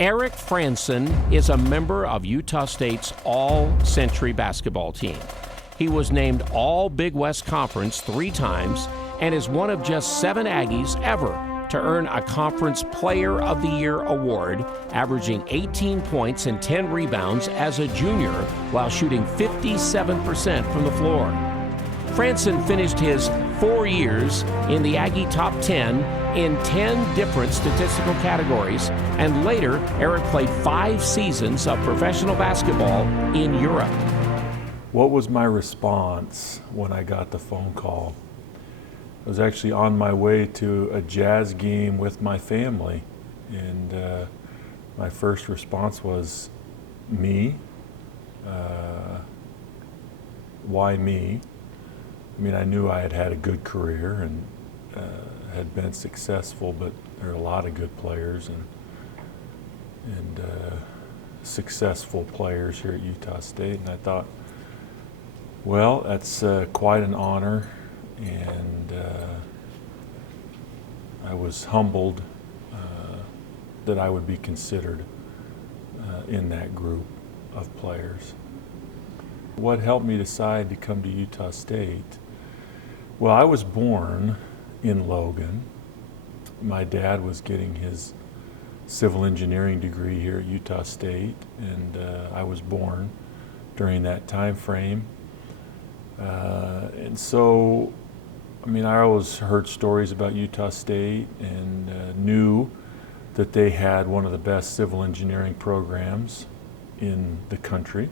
Eric Franson is a member of Utah State's All-Century basketball team. He was named All Big West Conference 3 times and is one of just 7 Aggies ever to earn a Conference Player of the Year award, averaging 18 points and 10 rebounds as a junior while shooting 57% from the floor. Franson finished his 4 years in the Aggie top 10 in 10 different statistical categories, and later Eric played 5 seasons of professional basketball in Europe. What was my response when I got the phone call? I was actually on my way to a Jazz game with my family, and my first response was, me? Why me? I mean, I knew I had had a good career and had been successful, but there are a lot of good players and successful players here at Utah State, and I thought, well, that's quite an honor, and I was humbled that I would be considered in that group of players. What helped me decide to come to Utah State? Well, I was born in Logan. My dad was getting his civil engineering degree here at Utah State, and I was born during that time frame. And so, I mean, I always heard stories about Utah State and knew that they had one of the best civil engineering programs in the country.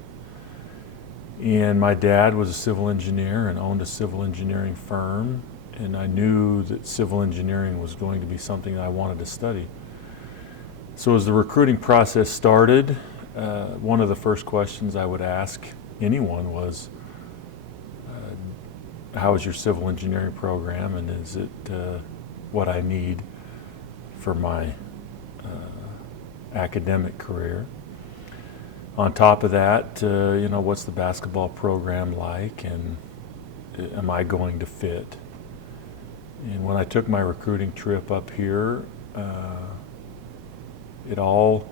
And my dad was a civil engineer and owned a civil engineering firm, and I knew that civil engineering was going to be something I wanted to study. So as the recruiting process started, one of the first questions I would ask anyone was, how is your civil engineering program, and is it what I need for my academic career? On top of that, you know, what's the basketball program like, and am I going to fit? And when I took my recruiting trip up here, it all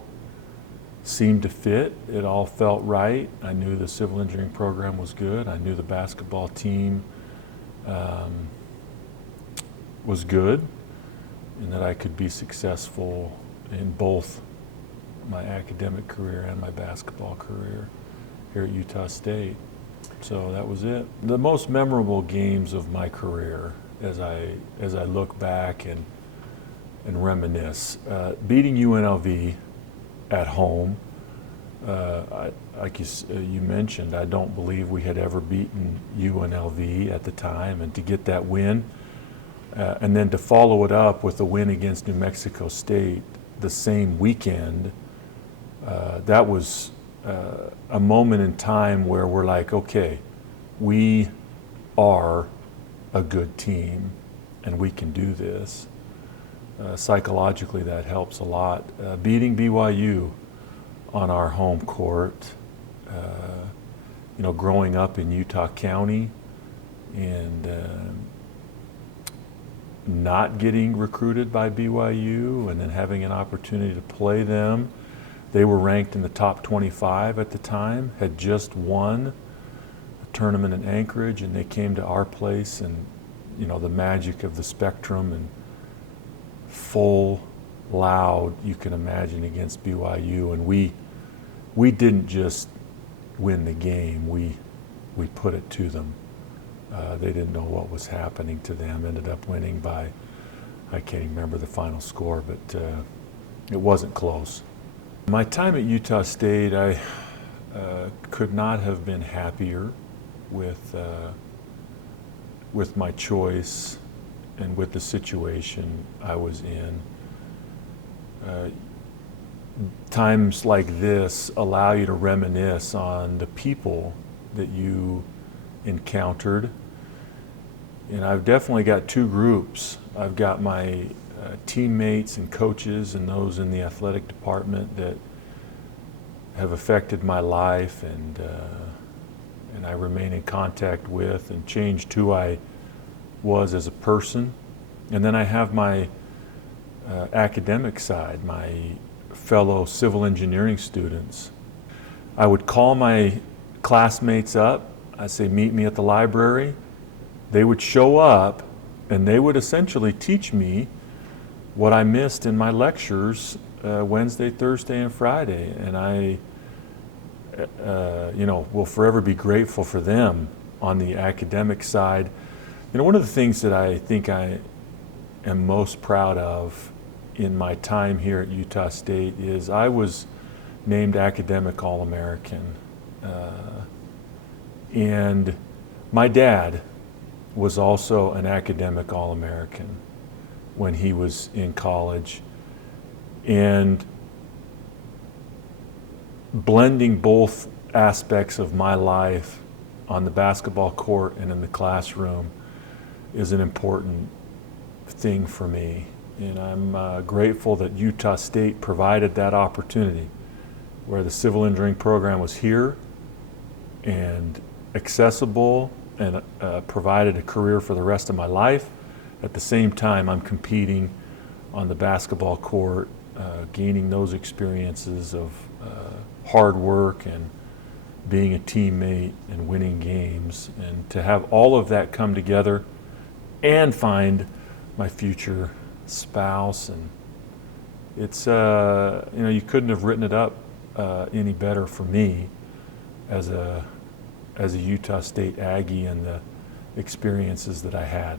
seemed to fit. It all felt right. I knew the civil engineering program was good. I knew the basketball team was good, and that I could be successful in both my academic career and my basketball career here at Utah State. So that was it. The most memorable games of my career, as I look back and reminisce, beating UNLV at home. Like you mentioned, I don't believe we had ever beaten UNLV at the time, and to get that win, and then to follow it up with a win against New Mexico State the same weekend, that was a moment in time where we're like, okay, we are a good team and we can do this. Psychologically, that helps a lot. Beating BYU on our home court, you know, growing up in Utah County and not getting recruited by BYU and then having an opportunity to play them. They were ranked in the top 25 at the time, had just won a tournament in Anchorage, and they came to our place, and you know, the magic of the Spectrum and full, loud, you can imagine, against BYU, and we didn't just win the game, we put it to them. They didn't know what was happening to them, ended up winning by, I can't even remember the final score, but it wasn't close. My time at Utah State, I could not have been happier with my choice and with the situation I was in. Times like this allow you to reminisce on the people that you encountered. And I've definitely got 2 groups. I've got my teammates and coaches and those in the athletic department that have affected my life and I remain in contact with and changed who I was as a person. And then I have my academic side, my fellow civil engineering students. I would call my classmates up. I'd say, meet me at the library. They would show up and they would essentially teach me what I missed in my lectures Wednesday, Thursday, and Friday. And I will forever be grateful for them on the academic side. One of the things that I think I am most proud of in my time here at Utah State is I was named Academic All-American. And my dad was also an Academic All-American when he was in college. And blending both aspects of my life on the basketball court and in the classroom is an important thing for me. And I'm grateful that Utah State provided that opportunity where the civil engineering program was here and accessible and provided a career for the rest of my life. At the same time, I'm competing on the basketball court, gaining those experiences of hard work and being a teammate and winning games. And to have all of that come together and find my future spouse, and it's you couldn't have written it up any better for me as a Utah State Aggie and the experiences that I had.